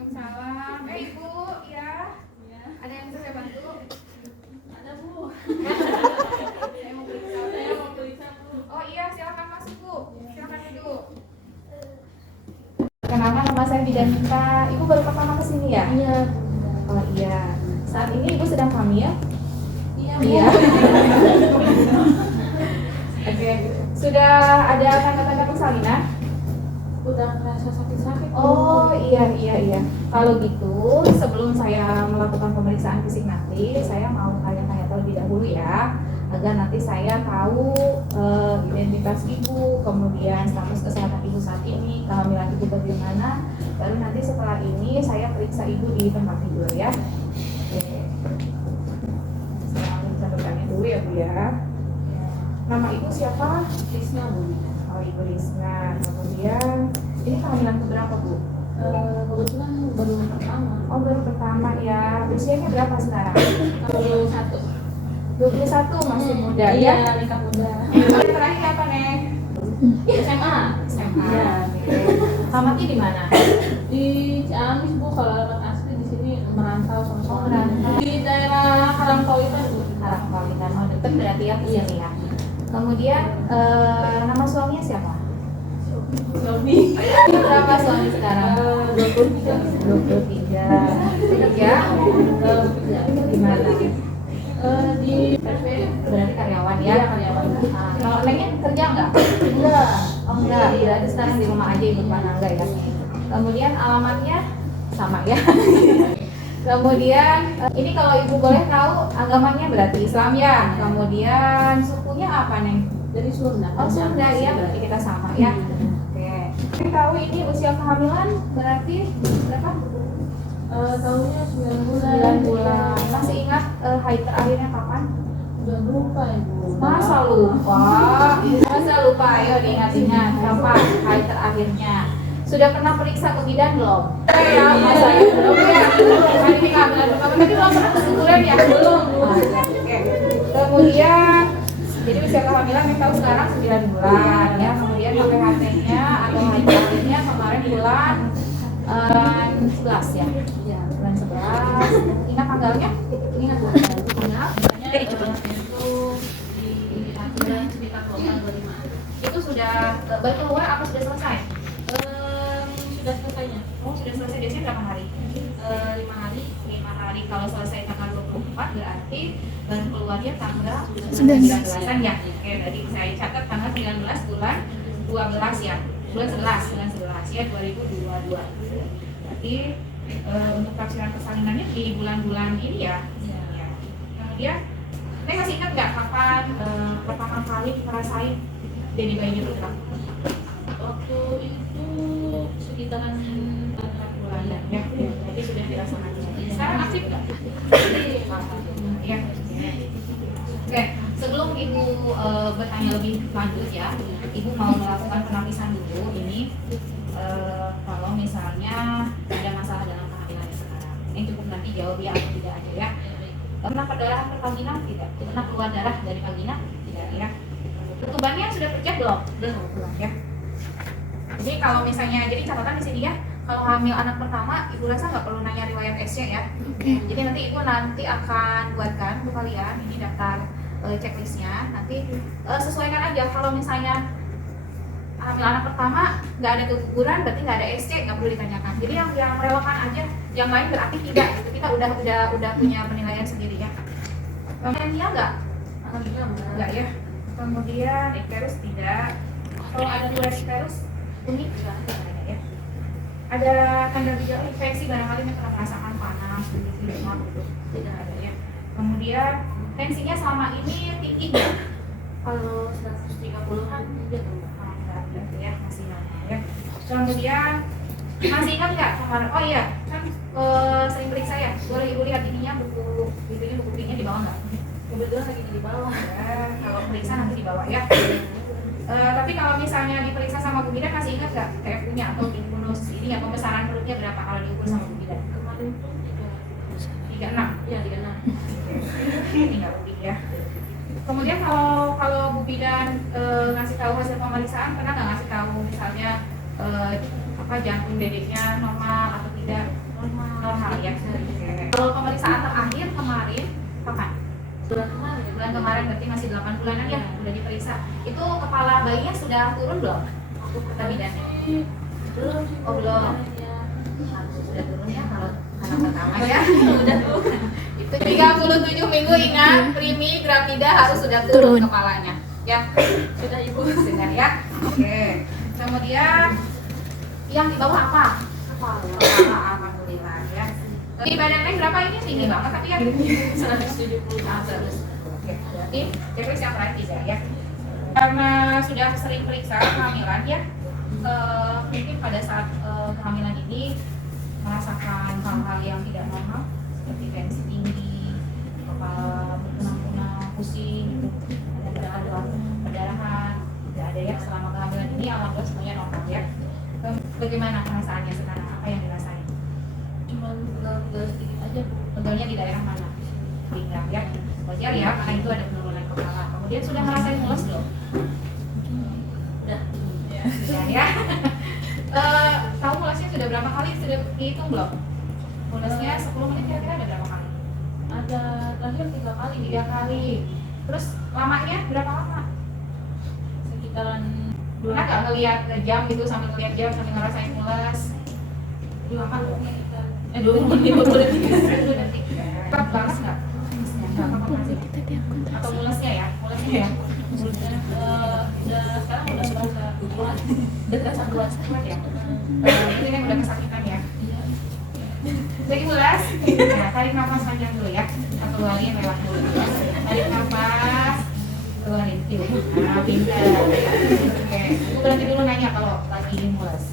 Waalaikumsalam. Ibu, ya. Ada yang bisa saya bantu? Ada Bu. Saya mau periksa. Oh iya, silakan masuk Bu. Silakan duduk. Kenapa nama saya Bidanita? Ibu baru pertama kesini ya? Iya. Oh iya. Saat ini ibu sedang hamil? Iya. Iya. Oke. Sudah ada tanda-tanda persalinan? Udah merasa sakit-sakit. Oh iya. Kalau gitu sebelum saya melakukan pemeriksaan fisik nanti, saya mau tanya-tanya terlebih dahulu ya, agar nanti saya tahu identitas ibu, kemudian status kesehatan ibu saat ini, kehamilan ibu bagaimana. Baru nanti setelah ini saya periksa ibu di tempat tidur ya. Oke. Saya bisa bertanya dulu ya Bu ya. Nama ibu siapa? Risma Bu. Oh Ibu Risma. Kemudian ini kehamilan keberapa Bu? Kebetulan baru pertama. Oh baru pertama ya. Usianya berapa sekarang? 21. 21 masih muda ya? Iya, nikah muda. Yang terakhir apa Neng? SMA. SMA. Iya. Tamatnya di mana? Di Ciamis Bu, kalau alamat asli di sini merantau sama Oh, suami. merantau. Di daerah Karangpawitan Bu. Karangpawitan. Oh deket berarti ya ke sini ya. Kemudian nama suaminya siapa? Suami. Berapa suami sekarang? 23. 23. Ya? Di mana? Di PP. Berarti karyawan ya? Iya, karyawan. Nah, kalau Nengnya kerja nggak? Enggak. Oh enggak, berarti sekarang di rumah aja ibu mana enggak ya? Kemudian alamatnya sama ya? Kemudian ini kalau ibu boleh tahu agamanya berarti Islam ya? Kemudian sukunya apa Neng? Dari Sunda. Oh Sunda ya, berarti kita sama ya? Oke. Ini tahu ini usia kehamilan berarti berapa? Tahunnya 9 bulan. 9 bulan. Masih ingat haid terakhirnya kapan? Udah lupa Ibu. Masa lupa? Masa lupa? Ayo diingat-ingat kapan haid terakhirnya? Sudah pernah periksa ke bidan belum? Ya, masa belum ya? Hari ini nggak bulan pertama, tapi belum pernah ke bulan ya? Belum. Oke. Kemudian, jadi usia kehamilan yang tahu sekarang 9 bulan ya. Kemudian HPHT-nya atau haid terakhirnya kemarin bulan 11 ya? Iya. Bulan 11. Ingat tanggalnya? Ingat Bu. Ingat. Itu di akhirnya sekitar 25. Itu sudah baru keluar apa sudah selesai? Sudah selesainya. Oh sudah selesai, biasanya berapa hari? 5 hari. 5 hari. Kalau selesai tanggal 24 berarti baru keluarnya tanggal 19-an ya. Oke, berarti saya catat tanggal 19 bulan 12 ya. Bulan 11 ya 2022. Berarti untuk taksiran persalinannya di bulan-bulan ini ya. Ya. Kemudian saya masih ingat nggak kapan pertama kali ngerasain jadi bayinya bergerak? Waktu itu sekitaran 4 bulan ya. Ya, jadi sudah dirasakan. Sekarang aktif nggak? Ya. Oke, sebelum ibu bertanya lebih lanjut ya, ibu mau melakukan penapisan dulu ini kalau misalnya ada masalah dalam kehamilan sekarang. Ini cukup nanti jawab ya atau tidak aja ya. Pernah perdarahan pervagina tidak? Pernah keluar darah dari vagina? Tidak ya. Ketubannya sudah pecah belum? Belum ya. Jadi kalau misalnya, jadi catatan di sini ya, kalau hamil anak pertama, ibu rasa nggak perlu nanya riwayat SC ya. Jadi nanti ibu akan buatkan untuk kalian ini daftar checklistnya. Nanti sesuaikan aja. Kalau misalnya hamil anak pertama nggak ada keguguran, berarti nggak ada SC, nggak perlu ditanyakan. Jadi yang relevan aja, yang lain berarti tidak. Gitu. Kita udah punya penilaian sendiri ya. Anemia nggak? Alhamdulillah Enggak ya. Kemudian icterus tidak. Kalau ada ureterus unik juga ada ya. Ada tanda gejala infeksi barangkali yang pernah merasakan panas, demam gitu. Tidak ada ya. Kemudian tensinya selama ini tinggi nggak? Kalau 130-an dia tuh. Enggak berarti ya, masih normal ya. Kemudian masih ingat nggak kemarin? Oh iya, kan sering periksa ya. Boleh ibu lihat ininya buku pinnya di bawah nggak? Kebetulan lagi di bawah. Ya, kalau periksa nanti dibawa ya. Tapi kalau misalnya diperiksa sama Bu Bidan masih ingat nggak TFU-nya atau bonus ini ya pembesaran perutnya berapa kalau diukur sama Bu Bidan? Kemarin tuh 36. Iya 36. Tinggal udik ya. Kemudian kalau Bu Bidan ngasih tahu hasil pemeriksaan pernah nggak ngasih tahu misalnya jantung dedeknya normal atau tidak? masih 8 bulanan ya, udah diperiksa. Itu kepala bayinya sudah turun belum? Waktu pertama bidannya? Belum sih. Oh belum. Ya. Harus sudah turun ya kalau anak pertama ya. Udah turun. Itu 37 minggu ingat, primi gravida harus sudah turun kepalanya. Ya, Sudah ibu. sudah ya. Oke. Kemudian yang di bawah apa? Kepala. Alhamdulillah ya. Di badan Neng berapa ini? Tinggi banget tapi ya. 170. Ah, bagus. Oke, berarti checklist yang terakhir tidak ya. Karena sudah sering periksa kehamilan ya, mungkin pada saat kehamilan ini merasakan hal-hal yang tidak normal seperti tensi tinggi, kepala berkunang-kunang, pusing, gitu. Ada perdarahan, tidak ada ya selama kehamilan ini. Alhamdulillah semuanya normal ya. Bagaimana perasaannya sekarang? Apa yang dirasain? Cuman pegal sedikit aja. Pegalnya di daerah mana? Pinggang ya. Wajar ya, karena itu ada penurunan kepala. Kemudian sudah ngerasain mules belum? Udah. Ya. Sudah ya. Tahu mulesnya sudah berapa kali? Sudah dihitung belum? Mulesnya 10 menit kira-kira ada berapa kali? Ada terakhir 3 kali. 3 kali. Terus lamanya berapa lama? Sekitaran 2 Pernah nggak ngeliat jam gitu sambil ngeliat jam sambil ngerasain mules? Lama? 20 menit. 20 detik. 20 detik. Cepat banget nggak? Atau mulesnya ya? Mulesnya ya? Udah sekarang udah berasa kuat. Udah terasa kuat ya? Ini kan udah kesakitan ya? Iya. Lagi mules? Nah, tarik nafas panjang dulu ya. Satu kali lewat dulu. Tarik nafas, keluarin tiup. Nah, pintar. Oke, aku berhenti dulu nanya kalau lagi mules.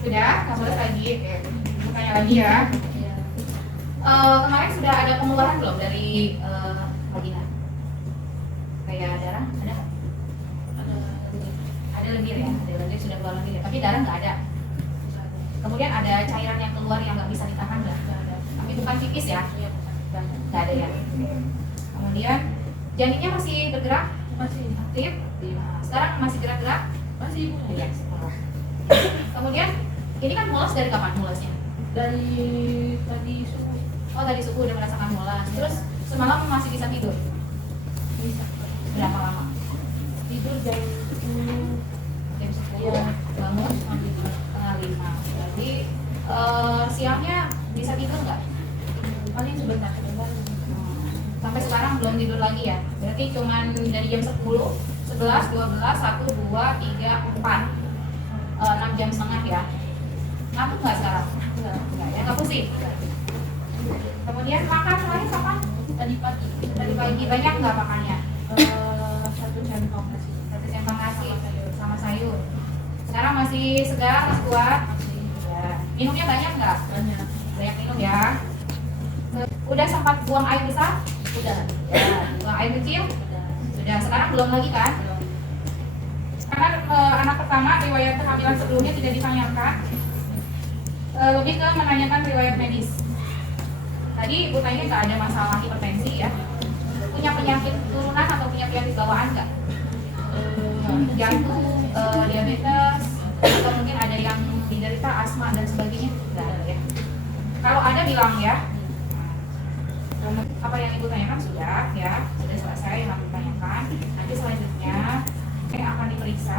Sudah, nggak mules lagi. Oke, tanya lagi ya. Iya. Kemarin sudah ada pengeluaran belum dari vagina? Kayak darah ada nggak? Ada lendir ya, ada lendir sudah keluar lendir ya. Tapi darah nggak ada. Kemudian ada cairan yang keluar yang nggak bisa ditahan nggak? Tapi bukan pipis ya? Nggak ada ya. Kemudian janinnya masih bergerak? Masih. Aktif? Nah, sekarang masih gerak-gerak? Masih ibu. Iya. Kemudian ini kan mules dari kapan mulesnya? Dari tadi subuh Oh tadi subuh udah merasakan mules. Terus semalam masih bisa tidur? bisa. Berapa lama? Tidur jam 10. Jam 10 Iya. bangun setengah 5. Jadi siangnya bisa tidur nggak? Paling sebentar. Sampai sekarang belum tidur lagi ya? Berarti cuman dari jam 10, 11, 12, 1, 2, 3, 4 6 jam setengah ya? Ngantuk nggak sekarang? Enggak ya? Nggak pusing? Kemudian makan terakhir kapan? Tadi pagi. Tadi pagi banyak nggak makannya? 1 centong nasi. 1 centong nasi sama sayur. Sekarang masih segar, masih kuat? Ya. Minumnya banyak nggak? Banyak. Banyak minum ya. Udah sempat buang air besar? Udah. Ya. Buang air kecil? Udah. Sudah. Sekarang belum lagi kan? Karena anak pertama riwayat kehamilan sebelumnya tidak ditanyakan. Lebih ke menanyakan riwayat medis. Tadi ibu tanya nggak ada masalah hipertensi ya? Punya penyakit turunan atau punya penyakit bawaan nggak? Jantung, diabetes, atau mungkin ada yang diderita asma dan sebagainya? Nggak ada ya. Kalau ada bilang ya. Apa yang ibu tanyakan sudah ya, sudah selesai yang ibu tanyakan. Nanti selanjutnya saya akan diperiksa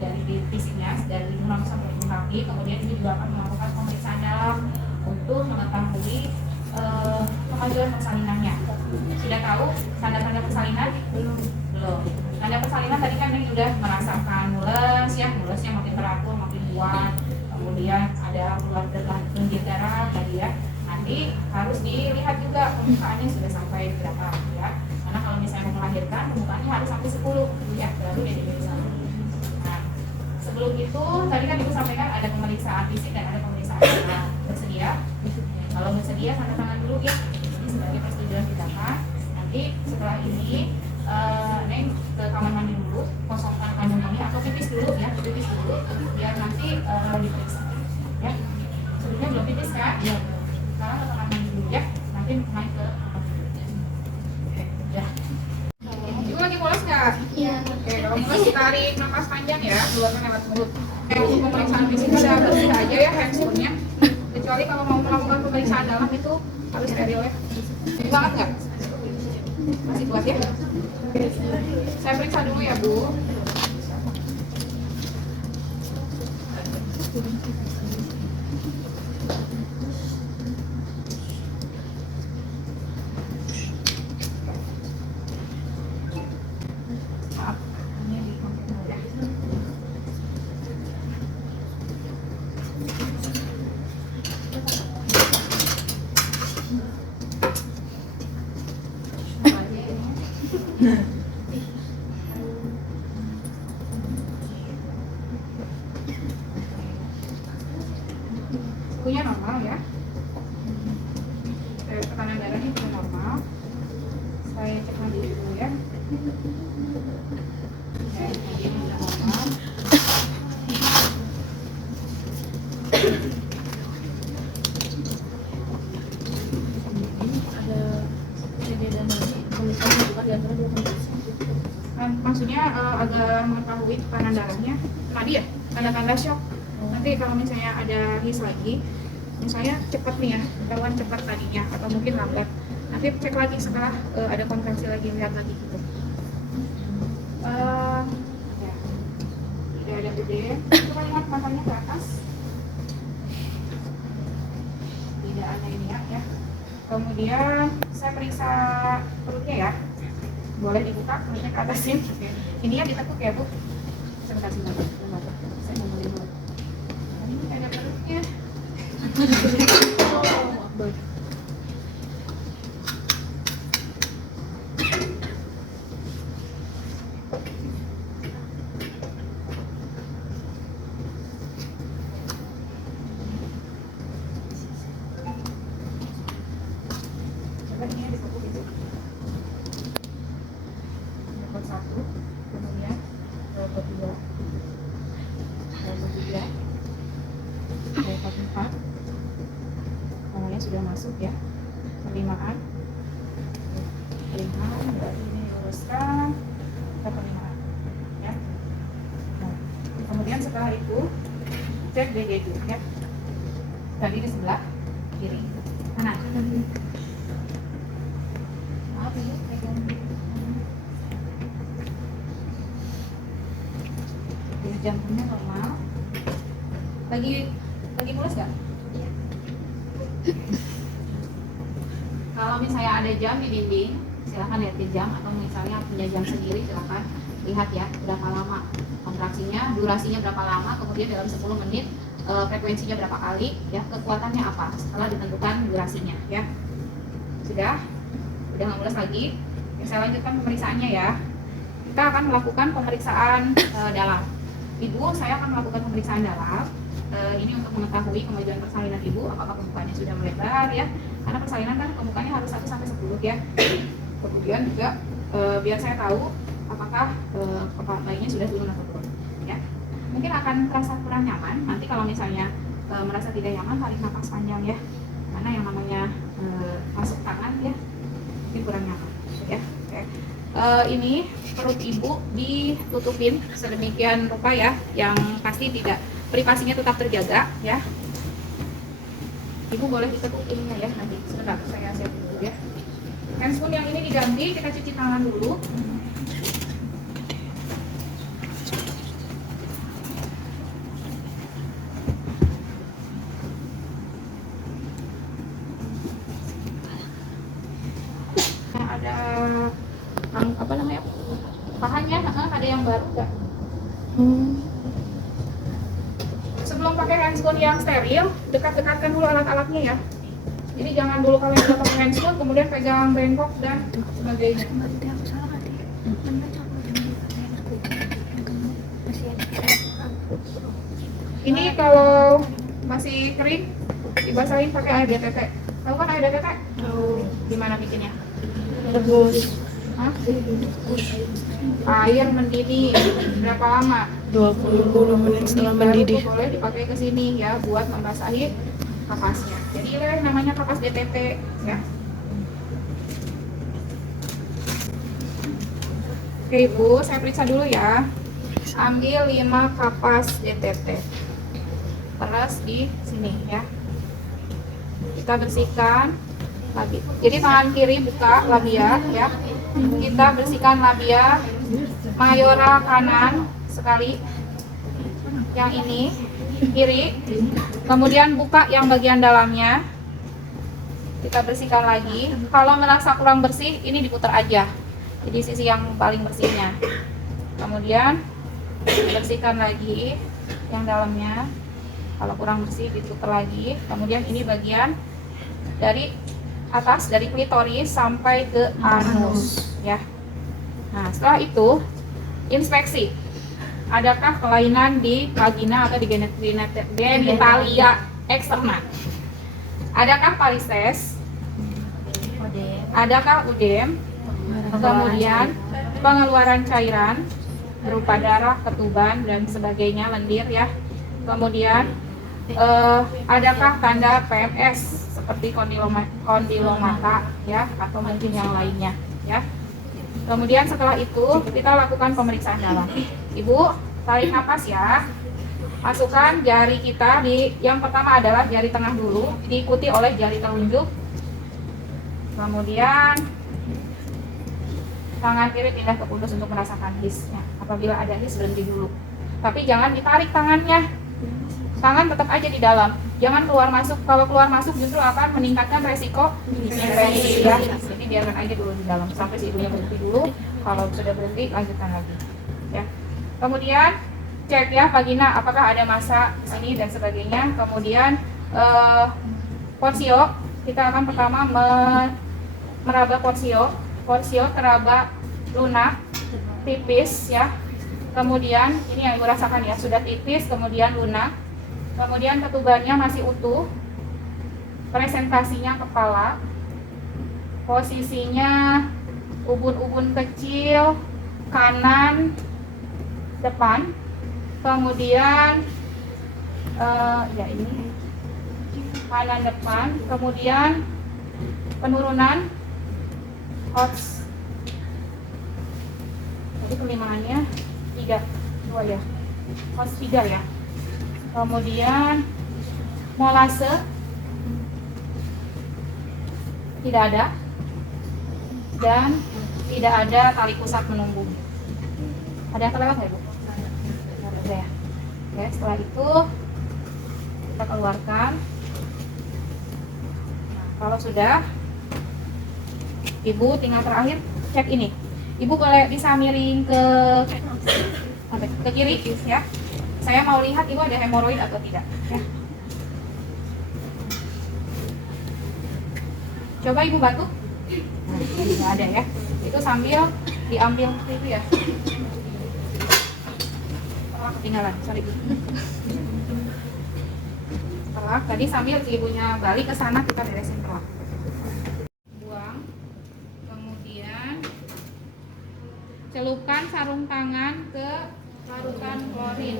dari fisiknya dari ibu langsung sampai ibu kaki. Kemudian ibu juga akan melakukan pemeriksaan dalam untuk mengetahui kemajuan persalinannya. Sudah tahu tanda-tanda persalinan? Belum. Tanda persalinan tadi kan ini sudah merasakan mules ya, mulesnya makin teratur, makin kuat. Kemudian ada keluar lendir darah tadi ya. Nanti harus dilihat juga permukaannya sudah sampai berapa ya. Karena kalau misalnya mau melahirkan permukaannya harus sampai 10 ya, baru DDB 1. Nah, sebelum itu tadi kan ibu sampaikan ada pemeriksaan fisik dan ada pemeriksaan darah. Bersedia? Kalau bersedia tanda tangan dulu ya. Ini sebagai persetujuan tindakan. Nanti setelah ini Neng ke kamar mandi dulu, kosongkan kandung ini atau pipis dulu ya, pipis dulu biar nanti diperiksa ya. Sebelumnya belum pipis kan? Iya. Sekarang ke kamar mandi dulu ya, nanti naik ke kamar mandi. Oke, udah. Ibu lagi mules nggak? Iya. Oke, kalau mules ditarik nafas panjang ya, keluarkan lewat mulut. Untuk pemeriksaan fisik ada bersih aja ya handphonenya. Kecuali kalau mau melakukan pemeriksaan dalam itu harus steril ya. Masih banget nggak? Masih kuat ya? Saya periksa dulu ya Bu. Maaf, ini di komputer ya. Suhunya normal ya. Tekanan darahnya sudah normal. Saya cek lagi dulu ya. Saya cek lagi sudah normal. Ada perbedaan lagi. Misalnya bukan di antara dua kondisi. Maksudnya agak mengetahui tekanan darahnya. Tadi ya, tanda-tanda shock. Nanti kalau misalnya ada his lagi, misalnya cepat nih ya, ketahuan cepat tadinya atau mungkin lambat. Nanti cek lagi setelah ada kontraksi lagi, lihat lagi gitu. Ya, tidak ada gede. Coba lihat matanya ke atas. Tidak ada ini ya. Kemudian saya periksa perutnya ya. Boleh dibuka perutnya ke atasin. Ini ya ditekuk ya Bu. Sebentar. Saya mau melihat. Ini ada perutnya. Coba ini ditekuk itu. Dapat 1, kemudian dapat 2, dapat 3, dapat 4. Namanya sudah masuk ya. Penerimaan. Berarti ini diluruskan ke penerimaan ya. Nah, kemudian setelah itu cek DG ya. Tadi di sebelah kiri kanan. Maaf ya, pegang. Jantungnya normal. Lagi mulus nggak? Kalau misalnya ada jam di dinding, silahkan lihat di jam, atau misalnya punya jam sendiri silahkan lihat ya berapa lama kontraksinya, durasinya berapa lama, kemudian dalam 10 menit frekuensinya berapa kali, ya kekuatannya apa setelah ditentukan durasinya ya. Sudah nggak mulus lagi. Ya, saya lanjutkan pemeriksaannya ya. Kita akan melakukan pemeriksaan dalam. Ibu, saya akan melakukan pemeriksaan dalam. Ini untuk mengetahui kemajuan persalinan ibu, apakah pembukanya sudah melebar ya. Karena persalinan kan pembukanya harus 1 sampai 10 ya. Kemudian juga biar saya tahu apakah kepala bayinya sudah turun atau belum ya. Mungkin akan terasa kurang nyaman nanti kalau misalnya merasa tidak nyaman, tarik nafas panjang ya. Karena yang namanya masuk tangan ya, mungkin kurang nyaman ya. Oke. Ini perut ibu ditutupin sedemikian rupa ya, yang pasti tidak, privasinya tetap terjaga ya. Ibu boleh ditekuk ininya ya nanti. Sebentar, saya siap dulu ya. Handscoon yang ini diganti, kita cuci tangan dulu. Nah, ada apa namanya? Pahanya ada yang baru nggak? Sebelum pakai handscoon yang steril, dekat-dekatkan dulu alat-alatnya ya. Jadi jangan dulu kalian udah pakai handscoon kemudian pegang bengkok dan sebagainya. Ini kalau masih kering dibasahin pakai air DTT. Tahu kan air DTT? Gimana bikinnya? Rebus Hah? Air mendidih berapa lama? 20 menit setelah mendidih. Boleh dipakai ke sini ya buat membasahi kapasnya. Jadi ini namanya kapas DTT ya. Oke Ibu, saya periksa dulu ya. Ambil 5 kapas DTT. Peras di sini ya. Kita bersihkan lagi. Jadi tangan kiri buka labia ya. Kita bersihkan labia mayora kanan sekali. Yang ini kiri. Kemudian buka yang bagian dalamnya. Kita bersihkan lagi. Kalau merasa kurang bersih, ini diputar aja. Jadi sisi yang paling bersihnya. Kemudian bersihkan lagi yang dalamnya. Kalau kurang bersih diputar lagi. Kemudian ini bagian dari atas dari klitoris sampai ke anus ya. Nah, setelah itu inspeksi. Adakah kelainan di vagina atau di genitalia eksterna? Adakah varises? Adakah udem? Kemudian pengeluaran cairan berupa darah, ketuban dan sebagainya, lendir ya. Kemudian adakah tanda PMS seperti kondilomata ya, atau mungkin yang lainnya ya. Kemudian setelah itu kita lakukan pemeriksaan dalam. Ibu tarik nafas ya. Masukkan jari kita di yang pertama adalah jari tengah dulu, diikuti oleh jari telunjuk. Kemudian tangan kiri pindah ke puntus untuk merasakan hisnya. Apabila ada his berhenti dulu. Tapi jangan ditarik tangannya. Tangan tetap aja di dalam, jangan keluar masuk. Kalau keluar masuk justru akan meningkatkan resiko infeksi ya. Jadi biarkan aja dulu di dalam sampai si ibunya berhenti dulu. Kalau sudah berhenti, lanjutkan lagi ya. Kemudian cek ya vagina apakah ada massa di sini dan sebagainya. Kemudian porsio, kita akan pertama meraba porsio teraba lunak tipis ya. Kemudian ini yang ibu rasakan ya, sudah tipis kemudian lunak. Kemudian ketubannya masih utuh, presentasinya kepala, posisinya ubun-ubun kecil, kanan, depan, kemudian ya ini kanan depan, kemudian penurunan HOTS. Jadi kelimahannya 2 ya, HOTS 3 ya. Kemudian molase tidak ada dan tidak ada tali pusat menunggu. Ada yang terlewat nggak, Bu? Nggak ada ya. Oke, setelah itu kita keluarkan. Nah, kalau sudah, Ibu tinggal terakhir cek ini. Ibu boleh bisa miring ke kiri ya. Saya mau lihat ibu ada hemoroid atau tidak ya. Coba ibu batuk. Nggak ada ya. Itu sambil diambil itu ya. Ketinggalan, sorry. Telak tadi sambil si ibunya balik ke sana kita beresin telak. Buang. Kemudian celupkan sarung tangan ke larutan klorin.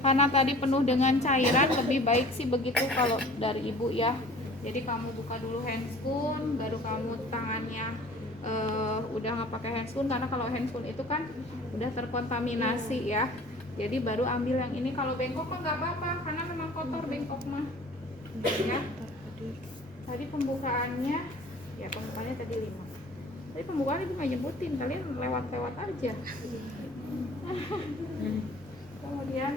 Karena tadi penuh dengan cairan, lebih baik sih begitu kalau dari ibu ya. Jadi kamu buka dulu handscoon, baru kamu tangannya udah nggak pakai handscoon, karena kalau handscoon itu kan udah terkontaminasi ya. Jadi baru ambil yang ini. Kalau bengkok mah nggak apa-apa, karena memang kotor bengkok mah ya. Tadi pembukaannya ya, pembukaannya tadi 5. Tapi pembukaan ibu nggak nyebutin, kalian lewat-lewat aja. Kemudian